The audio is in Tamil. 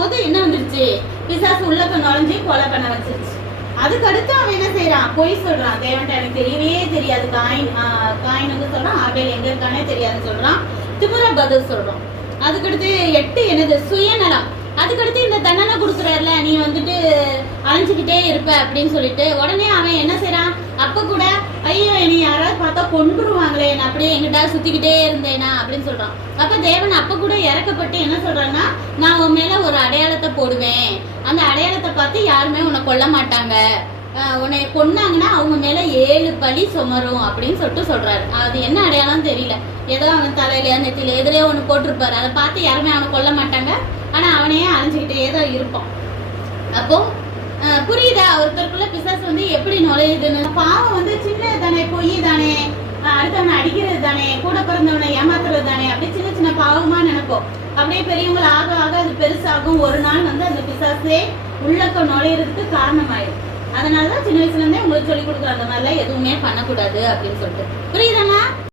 போது என்ன வந்துருச்சு, பிசாசு உள்ளக்க நுழைஞ்சு கொலை பண்ண வச்சிருச்சு. அதுக்கு அடுத்து அவன் என்ன செய்யறான், பொய் சொல்றான். தேவன்ட்ட எனக்கு தெரியவே தெரியாது, காயினுக்கு சொல்றான். ஆபேல் எங்க இருக்கானே தெரியாதுன்னு சொல்றான். திமுற பதில் சொல்றான். அதுக்கடுத்து 8 என்னது, சுயநலம். அதுக்கடுத்து இந்த தண்டனை கொடுக்குறாருல, நீ வந்துட்டு அலைஞ்சுக்கிட்டே இருப்ப அப்படின்னு சொல்லிட்டு உடனே அவன் என்ன செய்யறான், அப்ப கூட ஐயோ நீ யாராவது பார்த்தா கொன்றுவாங்களே, நான் அப்படியே எங்கிட்ட சுத்திக்கிட்டே இருந்தேனா அப்படின்னு சொல்றான். அப்ப தேவன் அப்ப கூட இறக்கப்பட்டு என்ன சொல்றான்னா, நான் உன் மேல ஒரு அடையாளத்தை போடுவேன், அந்த அடையாளத்தை பார்த்து யாருமே உன்னை கொல்ல மாட்டாங்க, உன்னை கொன்னாங்கன்னா அவங்க மேல 7 பழி சுமரும் அப்படின்னு சொல்றாரு. அது என்ன அடையாளம் தெரியல, ஏதோ அவன் தலையில நெத்தில எதுலயோ ஒண்ணு போட்டிருப்பாரு. அதை பார்த்து யாருமே அவனை கொல்ல மாட்டாங்க, ஆனா அவனையே அலைஞ்சுக்கிட்டே தான் இருப்பான். அப்போ புரியுதா ஒருத்தருக்குள்ள பிசாசு வந்து எப்படி நுழையுதுன்னு. பாவம் வந்து சின்ன தானே, பொய் தானே, அடுத்தவனை அடிக்கிறது தானே, கூட பிறந்தவனை ஏமாத்துறது தானே, அப்படியே சின்ன சின்ன பாவமா நினைப்போம். அப்படியே பெரியவங்களை ஆக ஆக அது பெருசாகும். ஒரு நாள் வந்து அந்த பிசாசே உள்ளக்க நுழையிறதுக்கு காரணமாயிடும். அதனாலதான் சின்ன வயசுல இருந்தே உங்களுக்கு சொல்லி கொடுக்குற அந்த மாதிரிலாம் எதுவுமே பண்ணக்கூடாது அப்படின்னு சொல்லிட்டு. புரியுதாண்ணா?